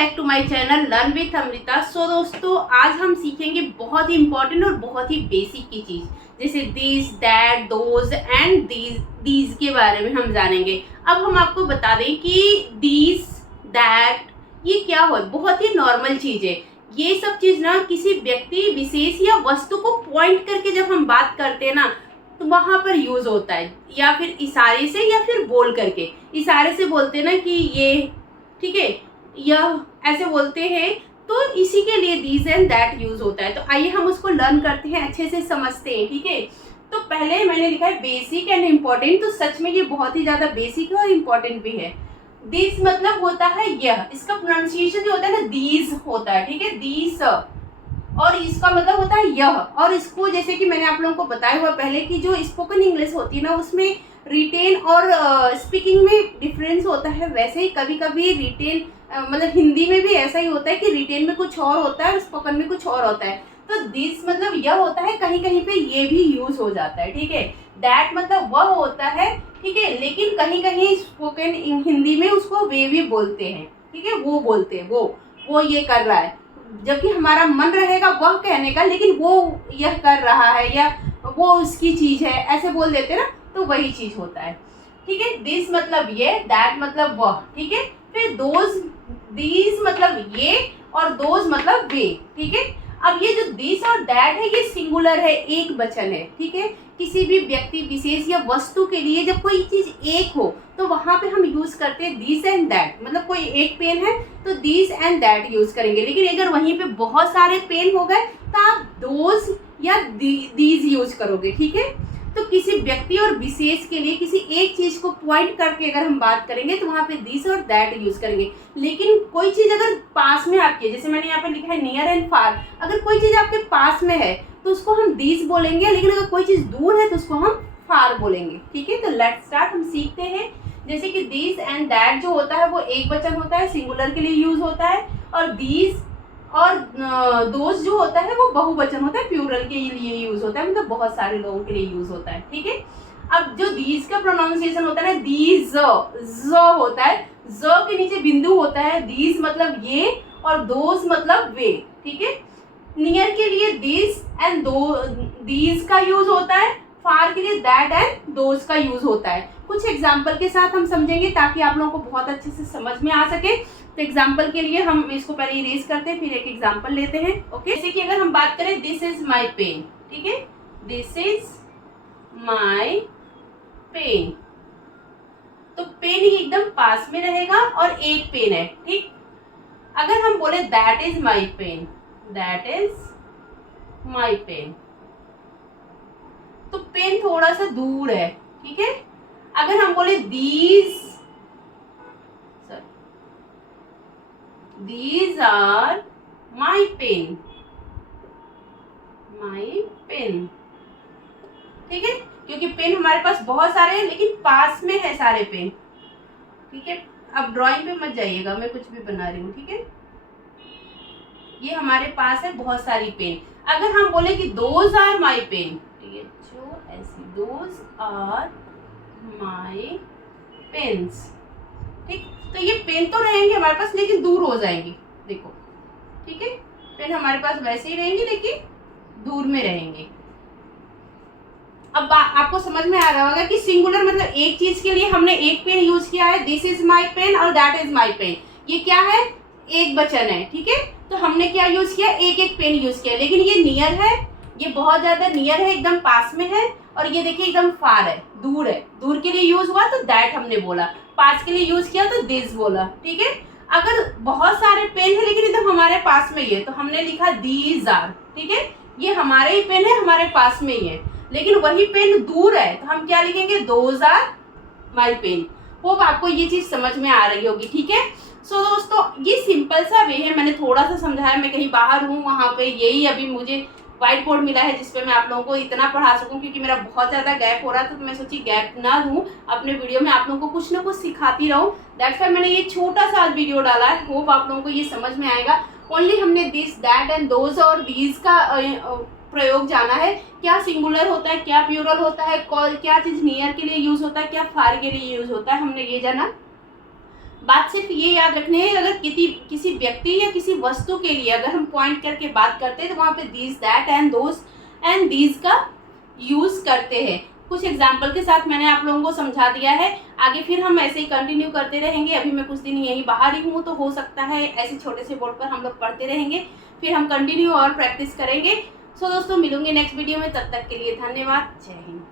Back to my channel learn with Amrita. So दोस्तों, आज हम सीखेंगे बहुत ही इंपॉर्टेंट और बहुत ही बेसिक की चीज़, जैसे this, that, those and these के बारे में हम जानेंगे। अब हम आपको बता दें कि दिस, दैट ये क्या हो, बहुत ही नॉर्मल चीज़ है। ये सब चीज़ ना किसी व्यक्ति विशेष या वस्तु को पॉइंट करके जब हम बात करते हैं ना, तो वहाँ पर यूज़ होता है, या फिर इशारे से या फिर बोल करके। इशारे से बोलते हैं ना कि ये, ठीक है, यह ऐसे बोलते हैं, तो इसी के लिए दिस एंड दैट यूज होता है। तो आइए हम उसको लर्न करते हैं, अच्छे से समझते हैं, ठीक है। तो पहले मैंने लिखा है बेसिक एंड इम्पोर्टेंट, तो सच में ये बहुत ही ज़्यादा बेसिक है और इम्पोर्टेंट भी है। दिस मतलब होता है यह, इसका प्रोनाउंसिएशन जो होता है ना दीज होता है, ठीक है, दीस, और इसका मतलब होता है यह। और इसको जैसे कि मैंने आप लोगों को बताया हुआ पहले कि जो स्पोकन इंग्लिश होती है ना, उसमें रिटेन और स्पीकिंग में डिफरेंस होता है। वैसे ही कभी कभी रिटेन मतलब हिंदी में भी ऐसा ही होता है कि रिटेन में कुछ और होता है और स्पोकन में कुछ और होता है। तो दिस मतलब यह होता है, कहीं कहीं पे ये भी यूज हो जाता है, ठीक है। दैट मतलब वह होता है, ठीक है, लेकिन कहीं कहीं स्पोकन हिंदी में उसको वे भी बोलते हैं, ठीक है, वो बोलते हैं, वो ये कर रहा है, जबकि हमारा मन रहेगा वह कहने का, लेकिन वो यह कर रहा है या वो उसकी चीज है, ऐसे बोल देते हैं ना, तो वही चीज होता है, ठीक है। दिस मतलब ये, दैट मतलब वह, ठीक है। फिर दोज, दीज मतलब ये, और दोज मतलब वे, ठीक है। अब ये जो दिस और दैट है, ये सिंगुलर है, एक वचन है, ठीक है। किसी भी व्यक्ति विशेष या वस्तु के लिए जब कोई चीज एक हो, तो वहां पे हम यूज करते हैं दिस एंड दैट। मतलब कोई एक पेन है तो दिस एंड दैट यूज करेंगे, लेकिन अगर वहीं पे बहुत सारे पेन हो गए तो आप दोज या दीज यूज करोगे, ठीक है। तो किसी व्यक्ति और विशेष के लिए किसी एक चीज को पॉइंट करके अगर हम बात करेंगे तो वहां पे दिस और दैट यूज करेंगे। लेकिन कोई चीज अगर पास में आपके, जैसे मैंने यहाँ पे लिखा है नियर एंड फार, अगर कोई चीज आपके पास में है तो उसको हम दिस बोलेंगे, लेकिन अगर कोई चीज दूर है तो उसको हम फार बोलेंगे, ठीक है। तो लेट्स स्टार्ट, हम सीखते हैं। जैसे कि दिस एंड दैट जो होता है वो एक वचन होता है, सिंगुलर के लिए यूज होता है, और दीज और दोस्त जो होता है वो बहुवचन होता है, प्लूरल के लिए यूज होता है, मतलब बहुत सारे लोगों के लिए यूज होता है, ठीक है। अब जो दीज का प्रोनाउंसिएशन होता है ना, दीज ज होता है, ज के नीचे बिंदु होता है। दीज मतलब ये और दोज मतलब वे, ठीक है। नियर के लिए दिस एंड दीज का यूज होता है, फार के लिए दैट एंड दोज का यूज होता है। कुछ एग्जाम्पल के साथ हम समझेंगे ताकि आप लोगों को बहुत अच्छे से समझ में आ सके। तो एग्जाम्पल के लिए हम इसको पहले इरेज करते हैं, फिर एक एग्जाम्पल लेते हैं, ओके। जैसे कि अगर हम बात करें दिस इज माई पेन, ठीक है, दिस इज माई पेन, तो पेन ही एकदम पास में रहेगा और एक पेन है, ठीक। अगर हम बोले that is my pen, that is my pen, तो पेन थोड़ा सा दूर है, ठीक है। अगर हम बोले these are my pen, ठीक है, क्योंकि पेन हमारे पास बहुत सारे हैं लेकिन पास में है सारे पेन, ठीक है। अब ड्राइंग पे मत जाइएगा, मैं कुछ भी बना रही हूँ, ठीक है। ये हमारे पास है बहुत सारी पेन। अगर हम बोले कि दोज आर माई पेन, ठीक है, जो ऐसी, दोज आर माई पेन्स, ठीक। तो ये पेन तो रहेंगे हमारे पास लेकिन दूर हो जाएंगी, देखो, ठीक है। पेन हमारे पास वैसे ही रहेंगी लेकिन दूर में रहेंगे। अब आपको समझ में आ रहा होगा कि सिंगुलर मतलब एक चीज के लिए हमने एक पेन यूज किया है, दिस इज माई पेन और दैट इज माई पेन, ये क्या है, एक वचन है, ठीक है। तो हमने क्या यूज किया, एक एक पेन यूज किया, लेकिन ये नियर है, ये बहुत ज्यादा नियर है, एकदम पास में है, और ये देखिए एकदम फार है, दूर है। दूर के लिए यूज हुआ तो दैट हमने बोला, पास के लिए यूज किया तो दिस बोला, ठीक है। अगर बहुत सारे पेन है लेकिन एकदम हमारे पास में ही है, तो हमने लिखा दीज आर, ठीक है, ये हमारे ही पेन है, हमारे पास में ही है, लेकिन वही पेन दूर है, तो हम क्या लिखेंगे, those are my pen. Hope आपको ये चीज समझ में आ रही होगी, ठीक है। सो दोस्तों, ये सिंपल सा वे है, मैंने थोड़ा सा समझाया, मैं कहीं बाहर हूँ, वहाँ पे यही अभी मुझे व्हाइट बोर्ड मिला है जिसपे मैं आप लोगों को इतना पढ़ा सकूं, क्योंकि मेरा बहुत ज़्यादा गैप हो रहा था, तो मैं सोची गैप ना दूं, अपने वीडियो में आप लोगों को कुछ ना कुछ सिखाती रहूं। दैट्स वाई मैंने ये छोटा सा आज वीडियो डाला है। होप आप लोगों को ये समझ में आएगा। ओनली हमने दिस, दैट एंड दोज और दीज का प्रयोग जाना है, क्या सिंगुलर होता है, क्या प्लूरल होता है, क्या चीज़ नियर के लिए यूज होता है, क्या फार के लिए यूज होता है, हमने ये जाना। बात सिर्फ ये याद रखनी है, अगर किसी व्यक्ति या किसी वस्तु के लिए अगर हम पॉइंट करके बात करते हैं तो वहाँ पे these, that and those and these का यूज़ करते हैं। कुछ एग्जाम्पल के साथ मैंने आप लोगों को समझा दिया है। आगे फिर हम ऐसे ही कंटिन्यू करते रहेंगे। अभी मैं कुछ दिन यहीं बाहर ही हूँ, तो हो सकता है ऐसे छोटे से बोर्ड पर हम लोग पढ़ते रहेंगे, फिर हम कंटिन्यू और प्रैक्टिस करेंगे। सो दोस्तों, मिलूंगे नेक्स्ट वीडियो में। तब तक के लिए धन्यवाद। जय हिंद।